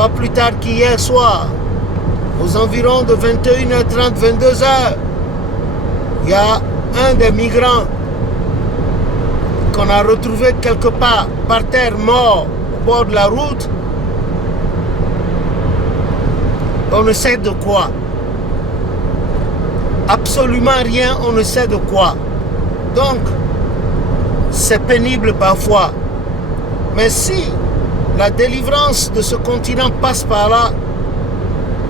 pas plus tard qu'hier soir, aux environs de 21h30, 22h, il y a un des migrants qu'on a retrouvé quelque part par terre mort au bord de la route. On ne sait de quoi. Absolument rien, on ne sait de quoi. Donc, c'est pénible parfois. Mais si la délivrance de ce continent passe par là,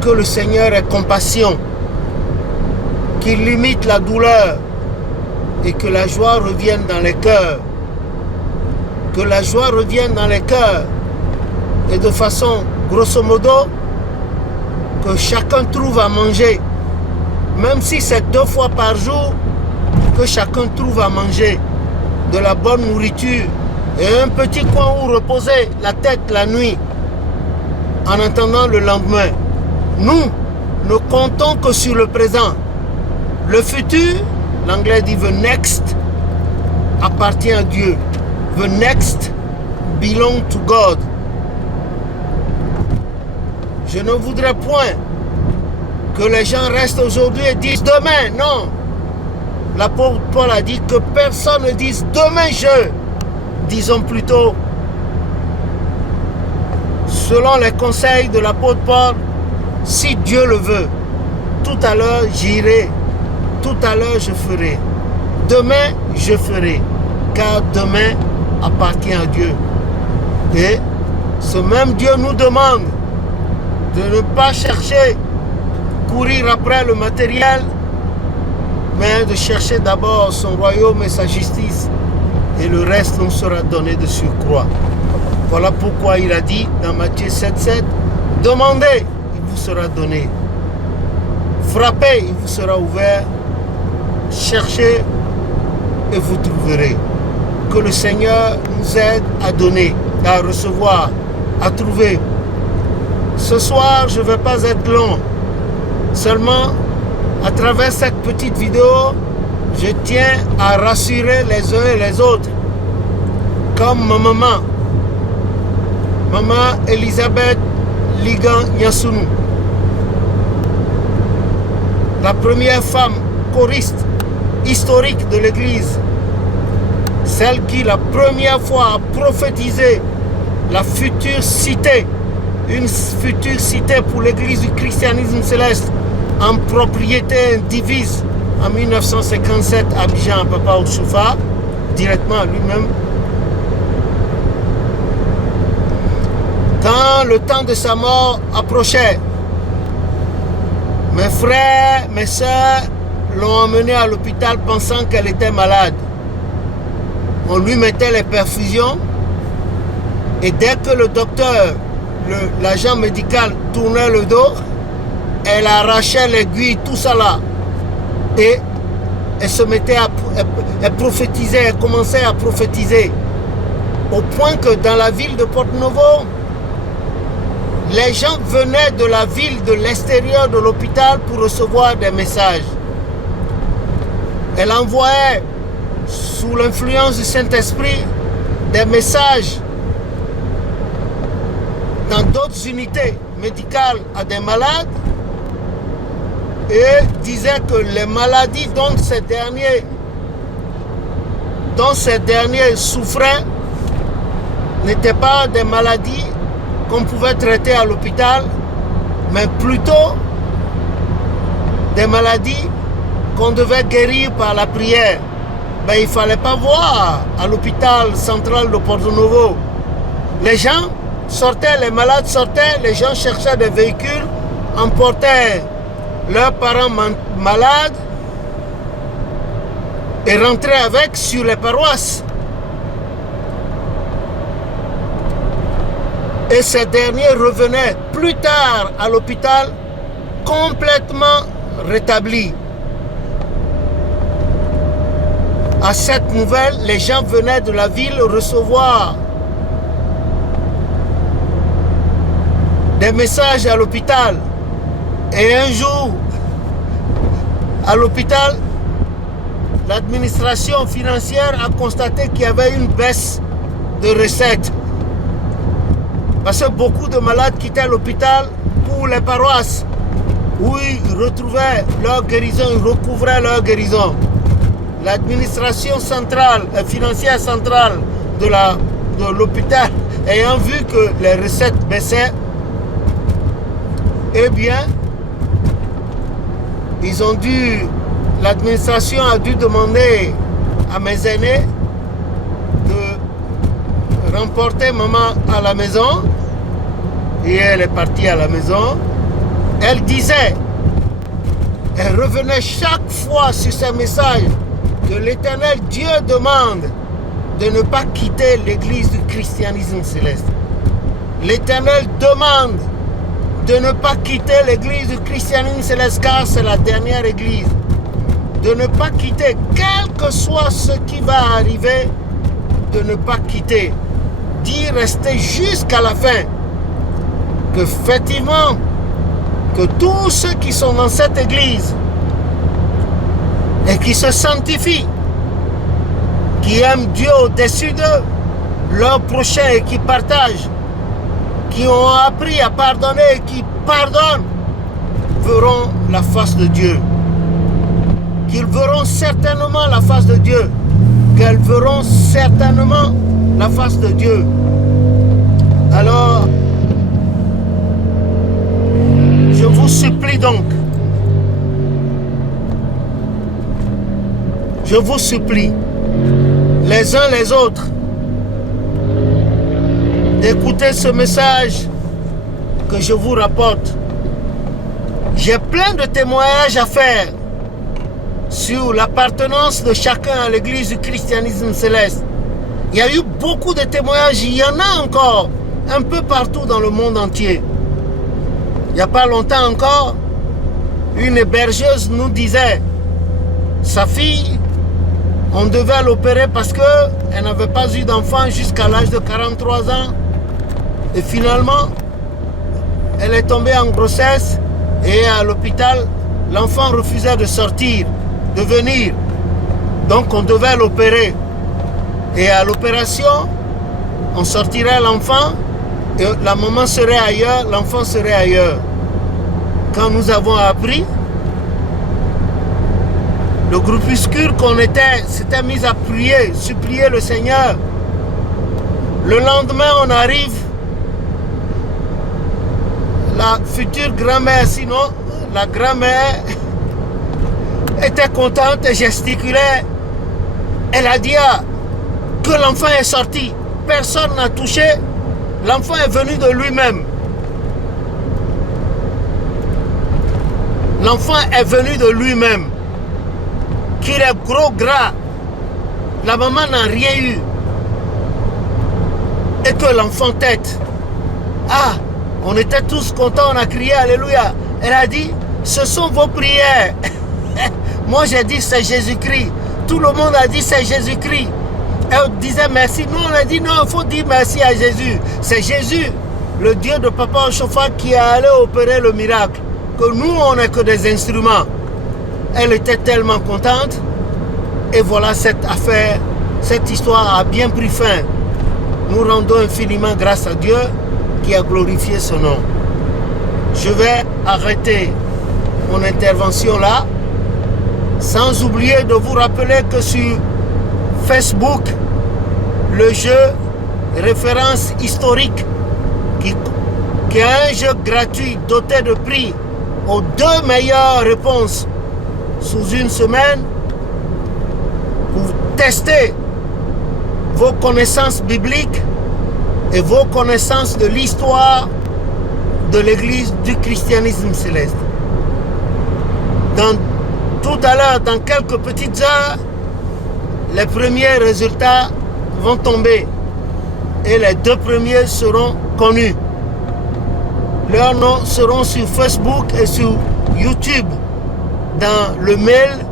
que le Seigneur ait compassion, qu'il limite la douleur et que la joie revienne dans les cœurs. Que la joie revienne dans les cœurs et de façon, grosso modo, que chacun trouve à manger. Même si c'est 2 fois par jour, que chacun trouve à manger de la bonne nourriture et un petit coin où reposer la tête la nuit en attendant le lendemain. Nous ne comptons que sur le présent. Le futur, l'anglais dit the next, appartient à Dieu. The next belong to God. Je ne voudrais point que les gens restent aujourd'hui et disent demain. Non. L'apôtre Paul a dit que personne ne dise demain je. Disons plutôt, selon les conseils de l'apôtre Paul, si Dieu le veut, tout à l'heure j'irai, tout à l'heure je ferai, demain je ferai, car demain appartient à Dieu. Et ce même Dieu nous demande de ne pas chercher, courir après le matériel, mais de chercher d'abord son royaume et sa justice, et le reste nous sera donné de surcroît. Voilà pourquoi il a dit dans Matthieu 7,7, demandez, il vous sera donné. Frappez, il vous sera ouvert. Cherchez et vous trouverez. Que le Seigneur nous aide à donner, à recevoir, à trouver. Ce soir, je ne vais pas être long. Seulement, à travers cette petite vidéo, je tiens à rassurer les uns et les autres. Comme ma maman, Maman Elisabeth Ligan Nyasunu, la première femme choriste historique de l'Église, celle qui la première fois a prophétisé la future cité, une future cité pour l'Église du christianisme céleste en propriété indivise en 1957 à Abidjan, Papa Oussoufa, directement à lui-même. Quand le temps de sa mort approchait, mes frères, mes soeurs l'ont emmenée à l'hôpital pensant qu'elle était malade. On lui mettait les perfusions et dès que le docteur, l'agent médical tournait le dos, elle arrachait l'aiguille, tout ça là. Et elle se mettait elle prophétisait, elle commençait à prophétiser. Au point que dans la ville de Porto-Novo, les gens venaient de la ville, de l'extérieur de l'hôpital pour recevoir des messages. Elle envoyait, sous l'influence du Saint-Esprit, des messages dans d'autres unités médicales à des malades et disait que les maladies dont ces derniers souffraient n'étaient pas des maladies qu'on pouvait traiter à l'hôpital, mais plutôt des maladies qu'on devait guérir par la prière. Ben, il ne fallait pas voir à l'hôpital central de Porto-Novo. Les gens sortaient, les malades sortaient, les gens cherchaient des véhicules, emportaient leurs parents malades et rentraient avec sur les paroisses. Et ces derniers revenaient plus tard à l'hôpital complètement rétablis. À cette nouvelle, les gens venaient de la ville recevoir des messages à l'hôpital. Et un jour, à l'hôpital, l'administration financière a constaté qu'il y avait une baisse de recettes. Parce que beaucoup de malades quittaient l'hôpital pour les paroisses, où ils retrouvaient leur guérison, ils recouvraient leur guérison. L'administration centrale, financière centrale de l'hôpital, ayant vu que les recettes baissaient, eh bien, l'administration a dû demander à mes aînés de remporter maman à la maison, et elle est partie à la maison. Elle disait, elle revenait chaque fois sur ce message que l'Éternel Dieu demande de ne pas quitter l'église du christianisme céleste. L'Éternel demande de ne pas quitter l'église du christianisme céleste, car c'est la dernière église. De ne pas quitter, quel que soit ce qui va arriver, de ne pas quitter, d'y rester jusqu'à la fin. Que effectivement, que tous ceux qui sont dans cette église et qui se sanctifient, qui aiment Dieu au-dessus d'eux, leur prochain et qui partagent, qui ont appris à pardonner et qui pardonnent, verront la face de Dieu. Qu'ils verront certainement la face de Dieu. Qu'elles verront certainement la face de Dieu. Alors, je vous supplie donc, je vous supplie, les uns les autres, d'écouter ce message que je vous rapporte. J'ai plein de témoignages à faire sur l'appartenance de chacun à l'église du christianisme céleste. Il y a eu beaucoup de témoignages, il y en a encore un peu partout dans le monde entier. Il n'y a pas longtemps encore, une hébergeuse nous disait, sa fille, on devait l'opérer parce qu'elle n'avait pas eu d'enfant jusqu'à l'âge de 43 ans. Et finalement, elle est tombée en grossesse et à l'hôpital, l'enfant refusait de sortir, de venir. Donc on devait l'opérer. Et à l'opération, on sortirait l'enfant et la maman serait ailleurs, l'enfant serait ailleurs. Quand nous avons appris, le groupuscule qu'on était s'était mis à prier, supplier le Seigneur. Le lendemain, on arrive, la future grand-mère, sinon, la grand-mère était contente et gesticulait. Elle a dit que l'enfant est sorti. Personne n'a touché. L'enfant est venu de lui-même. L'enfant est venu de lui-même. Qu'il est gros, gras. La maman n'a rien eu. Et que l'enfant tête. Ah, on était tous contents, on a crié Alléluia. Elle a dit, ce sont vos prières. Moi j'ai dit c'est Jésus-Christ. Tout le monde a dit c'est Jésus-Christ. Elle disait merci. Nous on a dit non, il faut dire merci à Jésus. C'est Jésus, le Dieu de Papa Oshofa, qui est allé opérer le miracle. Que nous on n'est que des instruments. Elle était tellement contente. Et voilà, cette affaire, cette histoire a bien pris fin. Nous rendons infiniment grâce à Dieu qui a glorifié son nom. Je vais arrêter mon intervention là, sans oublier de vous rappeler que sur Facebook, le jeu Référence historique, qui est un jeu gratuit doté de prix aux 2 meilleures réponses sous une semaine, pour tester vos connaissances bibliques et vos connaissances de l'histoire de l'église du christianisme céleste. Tout à l'heure, dans quelques petites heures, les premiers résultats vont tomber et les 2 premiers seront connus. Leurs noms seront sur Facebook et sur YouTube. Dans le mail,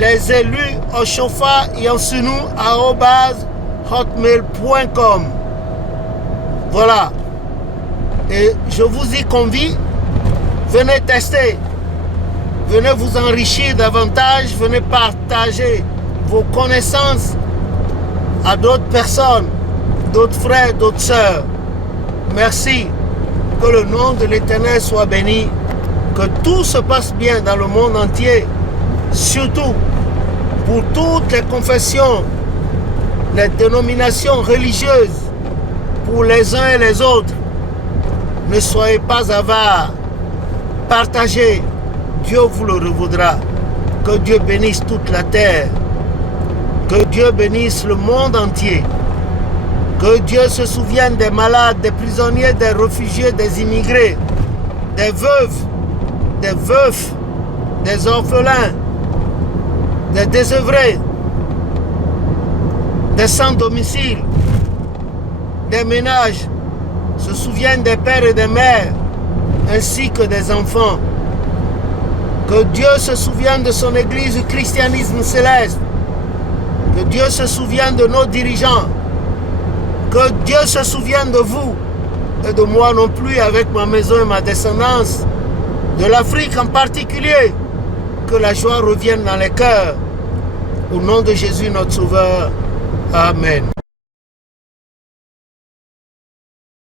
les élus Oshofa @hotmail.com. Voilà. Et je vous y convie, venez tester, venez vous enrichir davantage, venez partager vos connaissances à d'autres personnes, d'autres frères, d'autres sœurs. Merci. Que le nom de l'Éternel soit béni. Que tout se passe bien dans le monde entier. Surtout pour toutes les confessions, les dénominations religieuses, pour les uns et les autres. Ne soyez pas avares. Partagez. Dieu vous le revaudra. Que Dieu bénisse toute la terre. Que Dieu bénisse le monde entier. Que Dieu se souvienne des malades, des prisonniers, des réfugiés, des immigrés, des veuves, des veufs, des orphelins, des désœuvrés, des sans domicile, des ménages. Se souvienne des pères et des mères, ainsi que des enfants. Que Dieu se souvienne de son Église du christianisme céleste. Que Dieu se souvienne de nos dirigeants. Que Dieu se souvienne de vous et de moi non plus, avec ma maison et ma descendance, de l'Afrique en particulier. Que la joie revienne dans les cœurs. Au nom de Jésus notre Sauveur. Amen.